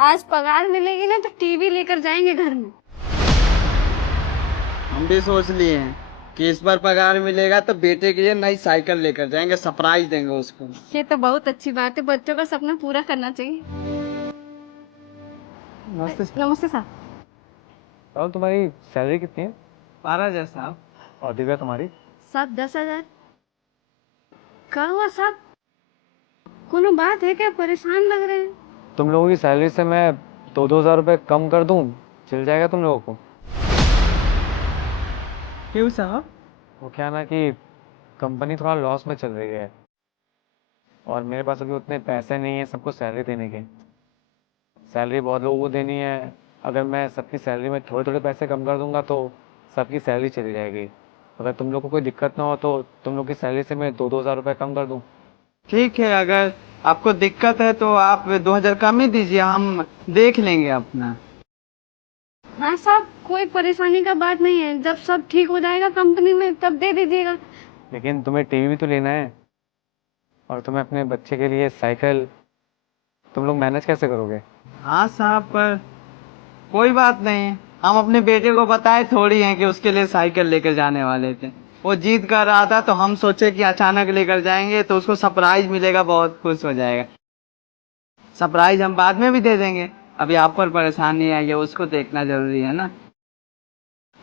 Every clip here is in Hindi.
आज पगार मिलेगी ना तो टीवी लेकर जाएंगे घर में। हम भी सोच लिए हैं कि इस बार पगार मिलेगा तो बेटे के लिए नई साइकिल लेकर जाएंगे, सरप्राइज देंगे उसको। ये तो बहुत अच्छी बात है, बच्चों का सपना पूरा करना चाहिए। नमस्ते सर। नमस्ते साहब। राहुल, तुम्हारी सैलरी कितनी है? 12,000 साहब। और दिव्या तुम्हारी? साहब 10,000। क्या हुआ साहब, कोनो बात है क्या, परेशान लग रहे हैं? तुम लोगों की सैलरी से मैं 2-2 हज़ार रुपये कम कर दूं, चल जाएगा तुम लोगों को? क्यों साहब? वो क्या ना कि कंपनी थोड़ा लॉस में चल रही है और मेरे पास अभी उतने पैसे नहीं है सबको सैलरी देने के। सैलरी बहुत लोगों को देनी है। अगर मैं सबकी सैलरी में थोड़े थोड़े पैसे कम कर दूंगा तो सबकी सैलरी चली जाएगी। अगर तुम लोग को कोई दिक्कत ना हो तो तुम लोग की सैलरी से मैं 2-2 हज़ार रुपये कम कर दूं। ठीक है, अगर आपको दिक्कत है तो आप 2,000 कम ही दीजिए, हम देख लेंगे अपना। हाँ साहब, कोई परेशानी का बात नहीं है, जब सब ठीक हो जाएगा कंपनी में तब दे दीजिएगा। लेकिन तुम्हें टीवी भी तो लेना है और तुम्हें अपने बच्चे के लिए साइकिल, तुम लोग मैनेज कैसे करोगे? हाँ साहब, पर कोई बात नहीं। हम अपने बेटे को बताए थोड़ी हैं कि उसके लिए साइकिल लेकर जाने वाले थे। वो जिद कर रहा था तो हम सोचे कि अचानक लेकर जाएंगे तो उसको सरप्राइज मिलेगा, बहुत खुश हो जाएगा। सरप्राइज हम बाद में भी दे देंगे, अभी आप पर परेशानी आई है उसको देखना जरूरी है ना।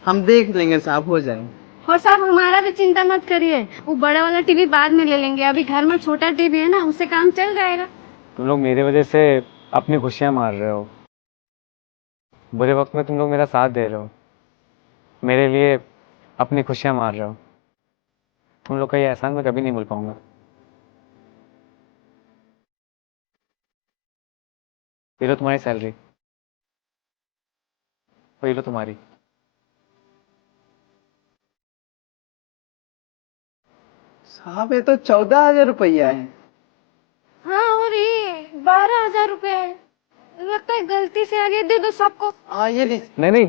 हम देख लेंगे साहब, हो जाएगा। और साहब हमारा भी चिंता मत करिए, वो बड़ा वाला टीवी बाद में ले लेंगे, अभी घर में छोटा टीवी है ना, उससे काम चल जाएगा। तुम लोग मेरे वजह से अपनी खुशियां मार रहे हो। बुरे वक्त में तुम लोग मेरा साथ दे रहे हो, मेरे लिए अपनी खुशियां मार रहे हो। तुम लोग का ये एहसान मैं कभी नहीं भूल पाऊंगा। ये लो तुम्हारी सैलरी और ये लो तुम्हारी। साहब ये तो 14,000 रुपया है। हाँ, और ये 12,000 रुपए है, लगता है गलती से आगे दे दो सबको। हाँ ये नहीं नहीं,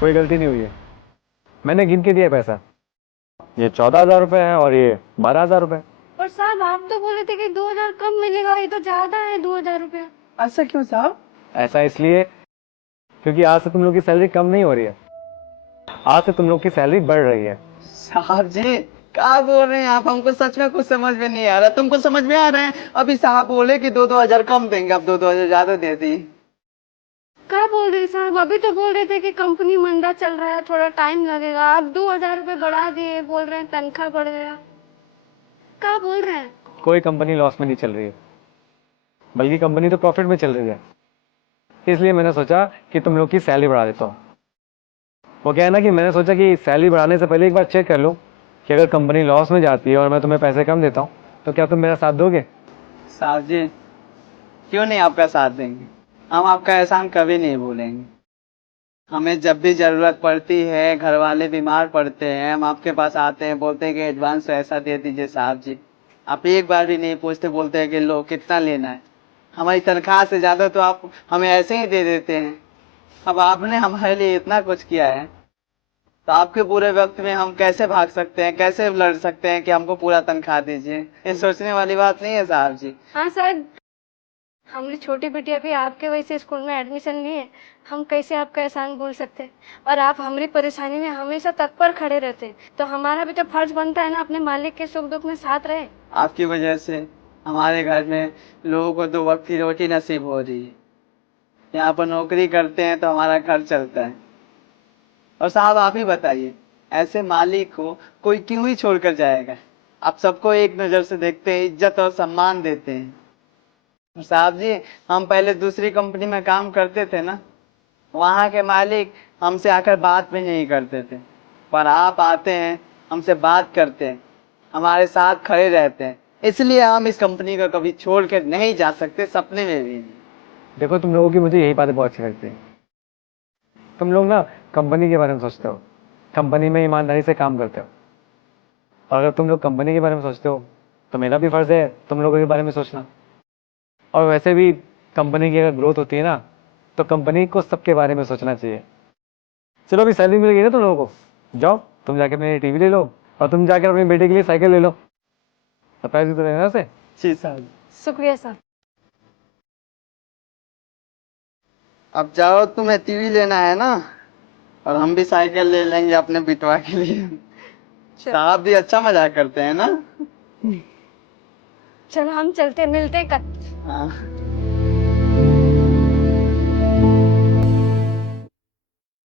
कोई गलती नहीं हुई है, मैंने गिन के दिया पैसा। ये 14 हज़ार रुपये है और ये 12 हज़ार रुपये। और साहब आप तो बोले थे कि 2,000 कम मिलेगा, ये तो ज्यादा है 2,000 रुपया। ऐसा क्यों साहब? ऐसा इसलिए क्योंकि आज से तुम लोग की सैलरी कम नहीं हो रही है, आज से तुम लोग की सैलरी बढ़ रही है। साहब जी क्या बोल रहे हैं आप? हमको सच में कुछ समझ में नहीं आ रहा। तुमको समझ में आ रहा है? अभी साहब बोले कि 2-2 हज़ार कम देंगे, अब 2-2 हज़ार ज्यादा दे दी। क्या बोल रहे हैं साहब, अभी तो बोल रहे थे कि कंपनी मंदा चल रहा है, थोड़ा टाइम लगेगा, अब 2,000 रुपये बढ़ा दिए, बोल रहे हैं तनख्वाह बढ़ गया। क्या बोल रहे हैं? कोई कंपनी लॉस में नहीं चल रही है, बल्कि कंपनी तो प्रॉफिट में चल रही है। इसलिए मैंने सोचा कि तुम लोग की सैलरी बढ़ा देता हूँ। वो क्या है ना कि मैंने सोचा कि सैलरी बढ़ाने से पहले एक बार चेक कर लूँ कि अगर कंपनी लॉस में जाती है और मैं तुम्हें पैसे कम देता हूँ तो क्या तुम मेरा साथ दोगे? साहब जी क्यों नहीं आपका साथ देंगे, हम आपका एहसान कभी नहीं भूलेंगे। हमें जब भी जरूरत पड़ती है, घर वाले बीमार पड़ते हैं, हम आपके पास आते हैं, बोलते हैं कि एडवांस पैसा दे दीजिए साहब जी। आप एक बार भी नहीं पूछते, बोलते हैं कि लो कितना लेना है। हमारी तनख्वाह से ज्यादा तो आप हमें ऐसे ही दे देते हैं। अब आपने हमारे लिए इतना कुछ किया है तो आपके बुरे वक्त में हम कैसे भाग सकते हैं, कैसे लड़ सकते हैं कि हमको पूरा तनख्वाह दीजिए? ये सोचने वाली बात नहीं है साहब जी। हाँ सर, हमारी छोटी बेटी अभी आपके वजह से स्कूल में एडमिशन ली है, हम कैसे आपका एहसान भूल सकते हैं। और आप हमारी परेशानी में हमेशा तत्पर खड़े रहते हैं, तो हमारा भी तो फर्ज बनता है ना अपने मालिक के सुख दुख में साथ रहे। आपकी वजह से हमारे घर में लोगों को 2 वक्त की रोटी नसीब हो रही है। यहाँ पर नौकरी करते हैं तो हमारा घर चलता है। और साहब आप ही बताइए, ऐसे मालिक को कोई क्यों ही छोड़कर जाएगा? आप सबको एक नजर से देखते हैं, इज्जत और सम्मान देते हैं। और साहब जी हम पहले दूसरी कंपनी में काम करते थे ना, वहाँ के मालिक हमसे आकर बात भी नहीं करते थे, पर आप आते हैं, हमसे बात करते हैं, हमारे साथ खड़े रहते हैं, इसलिए हम इस कंपनी को कभी छोड़ कर नहीं जा सकते, सपने में भी नहीं। देखो, तुम लोगों की मुझे यही बातें बहुत अच्छी लगती हैं। तुम लोग ना कंपनी के बारे में सोचते हो, कंपनी में ईमानदारी से काम करते हो। और अगर तुम लोग कंपनी के बारे में सोचते हो तो मेरा भी फर्ज है तुम लोगों के बारे में सोचना। और वैसे भी कंपनी की अगर ग्रोथ होती है ना तो कंपनी को सबके बारे में सोचना चाहिए। चलो, अभी सैलरी मिल गई ना तुम लोगों को, जाओ तुम जाके अपनी टीवी ले लो और तुम जाकर अपने बेटे के लिए साइकिल ले लो। सरप्राइज तो देना उसे। जी साहब। शुक्रिया सर। अब जाओ, तुम्हें टीवी लेना है ना, और हम भी साइकिल ले लेंगे अपने बिटवा के लिए। साहब भी अच्छा मजाक करते हैं ना। चलो हम चलते, मिलते कल। हाँ।